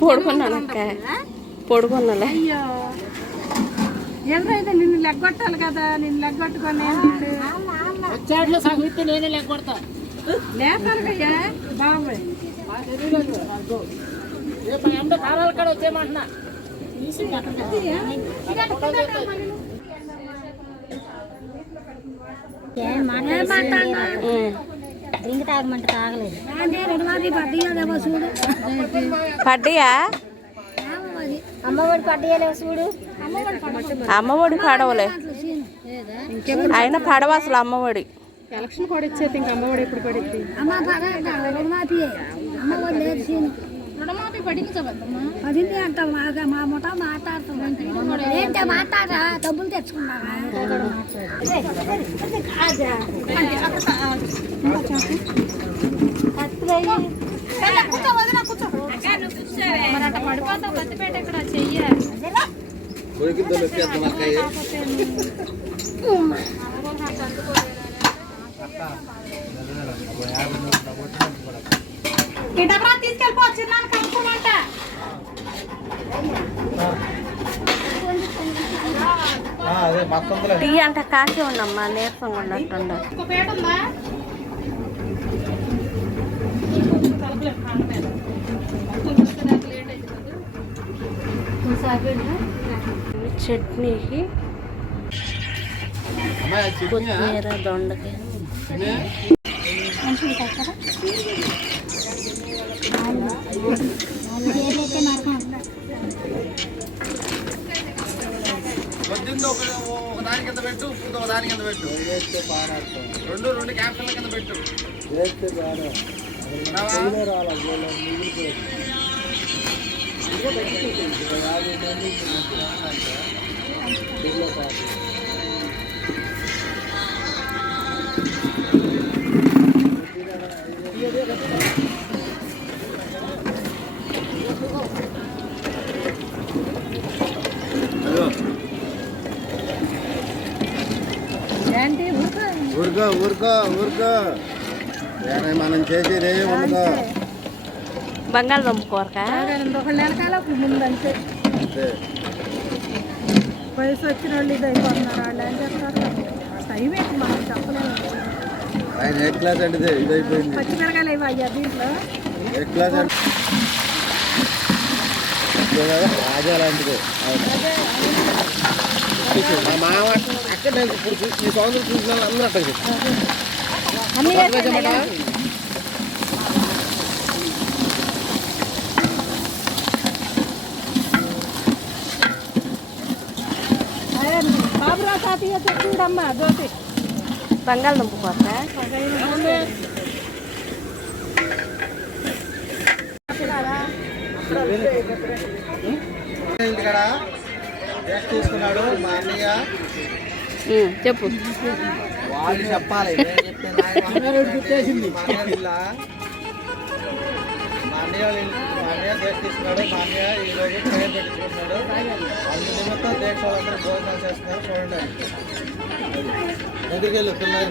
పొడుకున్నాను అక్క పొడుకున్నాలే. అయ్యో ఎవరైతే నిన్ను లెగ్గొట్టాలి కదా, నిన్ను లెగ్గొట్టుకొని నేనే లెగ్గొడతా. లేపాలికయ్యా బాబాయ్ కారాల కాడ వచ్చేయమంటున్నా. డ్రింక్ తాగమంటే తాగలేదు. చూడు పడ్డయా అమ్మఒడి పడ్డలేవు చూడు. అమ్మఒడి పడవలే అయినా పడవ అసలు అమ్మఒడి. ఎలక్షన్ కూడా ఇచ్చేది ఇంకా అమ్మఒడి ఎప్పుడు పడింది? రుణమాఫీ అమ్మఒడి లేదు సీను. రుణమాఫీ పడింది పడింది అంట. మా ముఠా మాట్లాడుతున్నాం. ఏంటో మాట్లాడరా, డబ్బులు తెచ్చుకున్నావా? పడిపోతావు కత్తిపేట ఇక్కడ చెయ్య. తీసుకెళ్ళిపో చిన్నాను కనుక్కోమంట. టీ అంట కాసి ఉండమ్మా, నీరసంగా ఉన్నట్టుండ. చట్నీకి కొత్తిమీర, దొండకాయ. దాని కింద పెట్టు, దాని కింద పెట్టు, రెండు క్యాప్సూల్ కింద పెట్టు. ఊరుకో మనం చేసేది ఉండదు. బంగాళదుంప కూరక వెనకాల ముందంతే వయసు వచ్చిన వాళ్ళు ఇది అయిపోతున్నారు. వాళ్ళు ఏం చేస్తారు? టైం ఏంటి మనం చెప్పలేము. ఆయన ఏ క్లాస్ అంటే ఇది అయిపోయింది. పచ్చిమిరకాయలు ఏమో అయ్యా దీంట్లో ఏ క్లాస్ అంటే రాజా లాంటిది. మా మామ అక్కడ ఇప్పుడు ఈ సంవత్సరం చూసిన అందరూ అట్ట బాబురా తాతయ్య చూడమ్మా దోటి బంగాళదుంప కూరక. తీసుకున్నాడు మా అన్నయ్య. చెప్పు. వాళ్ళు చెప్పాలి. మా అన్నయ్య దేశ తీసుకున్నాడు. మా అన్నయ్య ఈరోజు ప్రేయర్ పెట్టుకుంటున్నాడు. అందు నిమిత్తం దేశ వాళ్ళందరూ భోజనాలు చేస్తున్నారు. చూడండి దగ్గరికి వెళ్ళు పిల్లలు.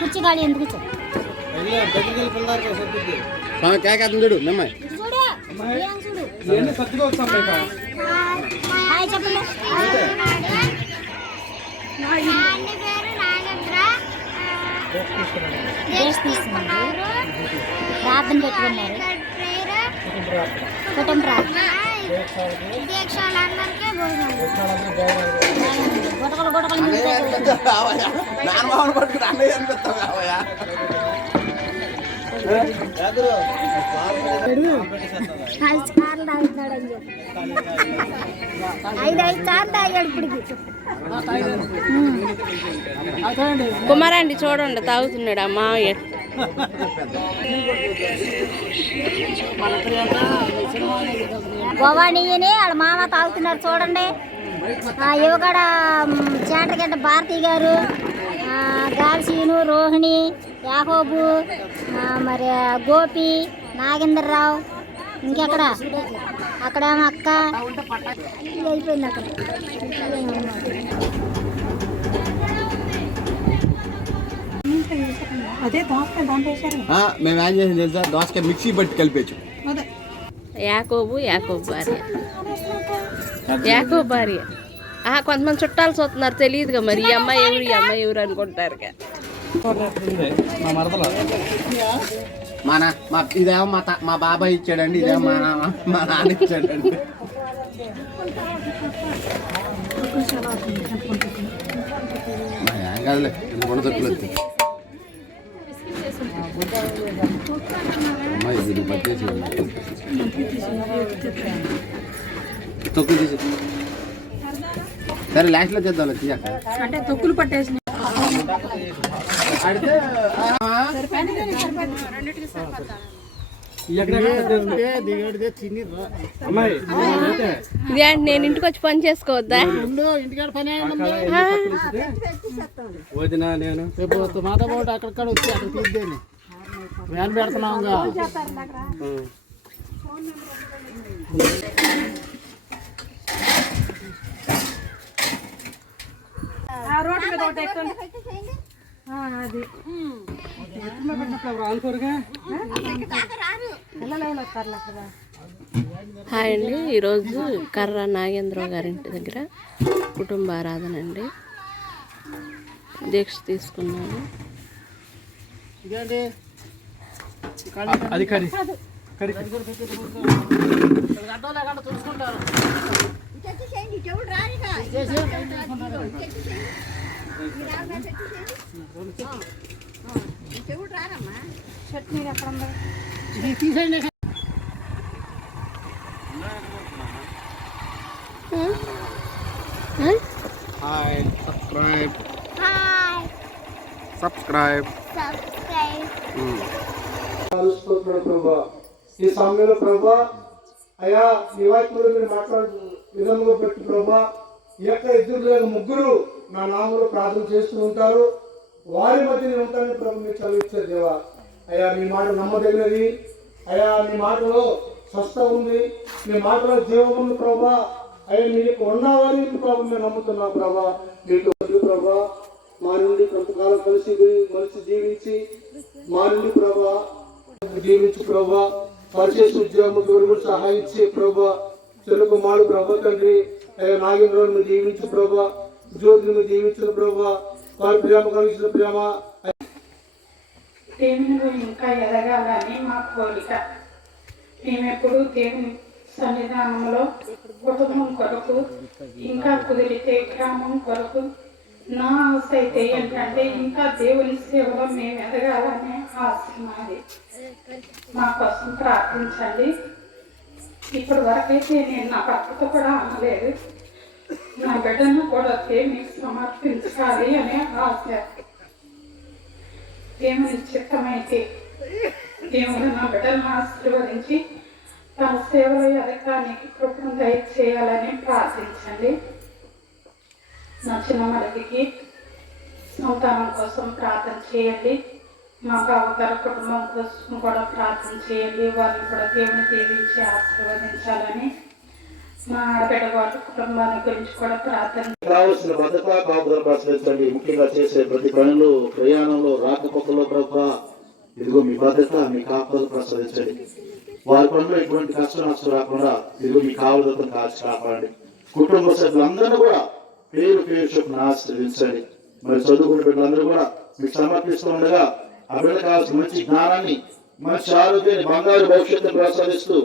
కూర్చోగాలి ఎందుకు దగ్గరికి వెళ్ళి పిల్లలకి సొద్దుద్ది. కేకేస్తుంది చూడు మిమ్మాయి. చెప్పండి. ప్రార్థన పెట్టుకున్నారు. కుటుంబ ప్రార్థన. గొడగలు గొడగలు సార్లు తాగుతున్నాడని చెప్పి 5 సార్లు తాగాడు ఇప్పటికి. కుమారండి చూడండి తాగుతున్నాడు అమ్మా. భవానీయని వాళ్ళ మామ తాగుతున్నారు చూడండి. యువగడ చేటగడ్డ భారతి గారు, గాల్సీను, రోహిణి, యాకోబు, మరి గోపి, నాగేంద్రరావు, ఇంకెక్కడ అక్కడ అక్క అయిపోయింది. అక్కడ అదే దోసకాయ దాంట్లో వేశారు. మేము ఏం చేసాం తెలుసా, దోసకాయ మిక్సీ బట్టి కలిపేచ్చు. అదే యాకోబు భార్య. యాకోబు భార్య. కొంతమంది చుట్టాలు చూస్తున్నారు, తెలియదుగా మరి ఈ అమ్మాయి ఎవరు అనుకుంటారు. మా మరదల ఇదేమో మా బాబాయ్ ఇచ్చాడండి, ఇదేమో మా నాన్న ఇచ్చాడండి. ఏం కాదులే, ఉండదొక్కులు అమ్మాయి ఇది పట్టేసి తొక్కులు తీసి సరే లాస్ట్లో చేద్దాం తీయక. అంటే తొక్కులు పట్టేసి అడితే నేను ఇంటికి వచ్చి పని చేసుకోవద్దా? ఇంటికాడ పని వదిన నేను రేపు మాతో పాటు అక్కడిక్కడ వచ్చి అక్కడ తీద్దేని వ్యాన్ పెడుతున్నాం. రోడ్డు మీద ఒకటి ఎక్కువ అది హాయ్ అండి, ఈరోజు కర్ర నాగేంద్రరావు గారి ఇంటి దగ్గర కుటుంబ ఆరాధన అండి. దీక్ష తీసుకున్నాను. అది కర్రీ చూసుకుంటారు. చట్నీ ఎక్కడ తీసేయండి. సబ్స్క్రైబ్. ఈ సమయంలో ప్రభా అయ్యా నీ వాక్యంలో మీరు మాట్లాడు విధంగా పెట్టి ప్రభా ఈ యొక్క ఇద్దరు ముగ్గురు నా నామలో ప్రార్థన చేస్తూ ఉంటారు, వారి మధ్య నేను ఉంటానని ప్రభు మీరు చదివించారు దేవా. అయ్యా మీ మాట నమ్మదగినది, అయ్యా మీ మాటలో స్వస్థ ఉంది, మీ మాటలో జీవం ఉంది ప్రభా. అయ్యా మీకు ఉన్నవారి ప్రభు మేము నమ్ముతున్నాం ప్రభా. మీకు ప్రభా మా నుండి కొంతకాలం కలిసి జీవించి మా నుండి ప్రభా జీవించి ప్రభా పరిచేసి ఉద్యోగం సహాయం ఇచ్చే ప్రభా. తెలుగు మాడు ప్రభా తండ్రి నాగేంద్రను జీవించు ప్రభా, జ్యోతిని జీవించిన ప్రభా, వారి ప్రేమ కలిసిన ప్రేమ దేవునిలో ఇంకా ఎదగాలని మా కోరిక. మేమెప్పుడు దేవుని సన్నిధానంలో కుటుంబం కొరకు, ఇంకా కుదిరితే గ్రామం కొరకు, నా ఆశ అయితే ఏంటంటే ఇంకా దేవుని సేవలో మేము ఎదగాలనే ఆశ మాది. మా కోసం ప్రార్థించండి. ఇప్పటి వరకైతే నేను నా భర్తతో కూడా అనలేదు, నా బిడ్డను కూడా మీకు సమర్పించాలి అనే ఆశ. దేవుని చిత్తమైతే దేవుడు నా బిడ్డను ఆశీర్వదించి తన సేవలో ఎదగడానికి కృపను దయచేయాలని ప్రార్థించండి. నా చిన్న మరిదికి సంతానం కోసం ప్రార్థన చేయండి. మా బావగారి కుటుంబం కోసం కూడా ప్రార్థన చేయండి. వారిని కూడా దేవుని దీవించి ఆశీర్వదించాలని, మా ఆడబిడ్డ వారి కుటుంబాన్ని గురించి కూడా ప్రార్థన. కావలసిన భద్రత కాపుదల ప్రసాదించండి. ముఖ్యంగా చేసే ప్రతి పనులు ప్రయాణంలో రాకపోకల్లో ప్రభా ఇదిగో మీ భద్రత మీ కాపుదల ప్రసాదించండి. వారి పనులు ఎటువంటి కష్టం నష్టం రాకుండా ఇదిగో మీ కాపుదలను కాచి కాపాడండి. కుటుంబ సభ్యులందరూ కూడా పేరు చొప్పున ఆశీర్వదించండి. మరి చదువుకునే బిడ్డలందరూ కూడా మీకు సమర్పిస్తూ ఉండగా ఆ బిడ్డ కావాల్సిన మంచి జ్ఞానాన్ని, మంచి ఆరోగ్యాన్ని, బంగారు భవిష్యత్తు ప్రసాదిస్తూ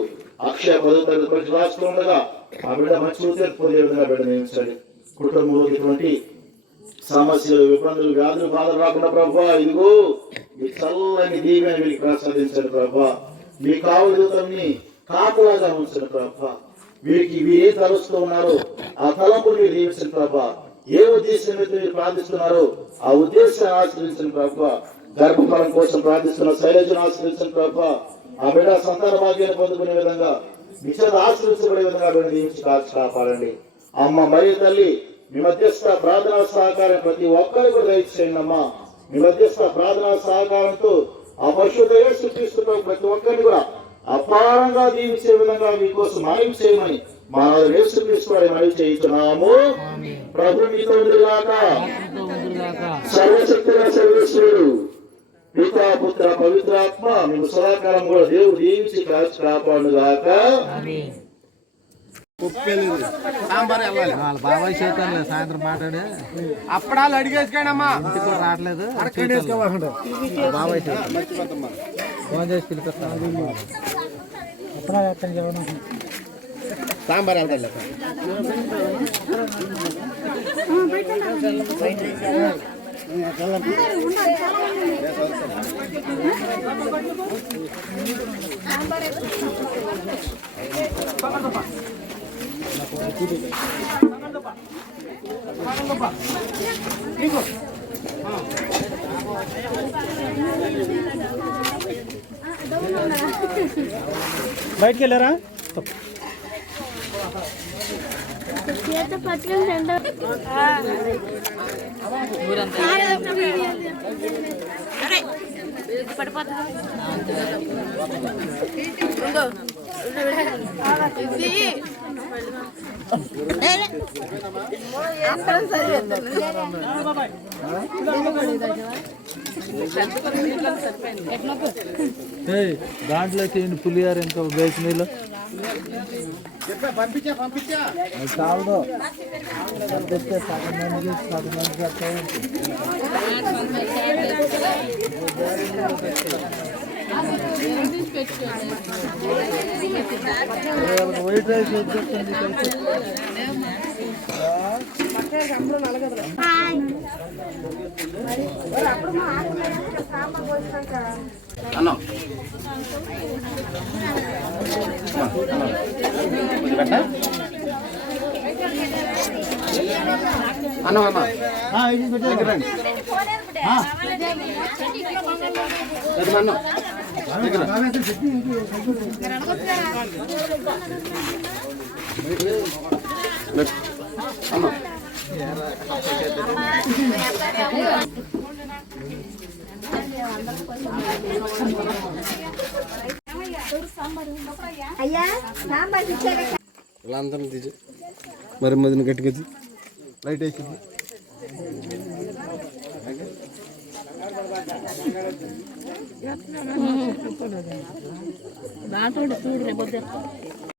అక్షయ పదవి పరీక్ష రాస్తూ ఉండగా ఆ బిడ్డ మంచి ఉత్తేజం పొందే విధంగా బిడ్డ నియమించండి. కుటుంబంలో ఇటువంటి సమస్యలు, ఇబ్బందులు, వ్యాధులు, బాధలు రాకుండా ప్రభా ఇదిగో మీ చల్లని దీవెన వీరికి ప్రసాదించండి ప్రభా. మీ కావలిని కాపులాగా ఉంచండి ప్రభా. వీరికి ఏ తలుస్తూ ఉన్నారో ఆ తలంపులు మీరు దీవించండి ప్రభా. ఏ ఉద్దేశం మీరు ప్రార్థిస్తున్నారో ఆ ఉద్దేశాన్ని ఆశ్రయించండి ప్రభా. గర్భఫలం కోసం ప్రార్థిస్తున్న శైలజను ఆశ్రయించండి ప్రభా. ఆ బిడ్డ సంతాన భాగ్యాన్ని పొందుకునే విధంగా నిశ్చిత ఆశ్రయించబడే విధంగా బిడ్డ దీవించి కాపాడండి. అమ్మ మరియు తల్లి మీ మధ్యస్థ ప్రార్థనా సహకారం ప్రతి ఒక్కరికి కూడా దయచేయండి అమ్మా. మీ మధ్యస్థ ప్రార్థనా సహకారంతో ఆ పరిశుద్ధ యేసు క్రీస్తు ప్రతి ఒక్కరిని కూడా అపారంగా దీవించే విధంగా మీకోసం మనవి చేయమని మా యేసు క్రీస్తు వారి మనవి చేయించున్నాము. ప్రభు మీతో ఉండుగాక. సర్వశక్తిగా సర్వేశ్వరుడు పితా పుత్ర పవిత్రాత్మ మేము సదాకాలం కూడా దేవుడు దీవించి కాచి కాపాడుగాక. వాళ్ళ బాబాయ్ చేతాను సాయంత్రం మాట్లాడే అప్పడాలు అడిగేసుకోండమ్మా ఇంటికి కూడా రావట్లేదు బాబాయ్ ఫోన్ చేసి పిలిపిస్తాను సాంబార్ వెళ్తాడు బయటికి వెళ్ళారా? దాంట్లో చేయండి పులిహార ఇంకా బేస్ నీళ్ళు పంపించా చాలు పంపిస్తే సగం మంది వైట్ రైస్ అన్నం అన్నం అమ్మ రండి అన్నం అన్నం అయ్యా సాంబార్ వాళ్ళందరం తీసి మరి మదిని గట్టిగా లైట్ వేసింది దాంట్లో చూడు రేపు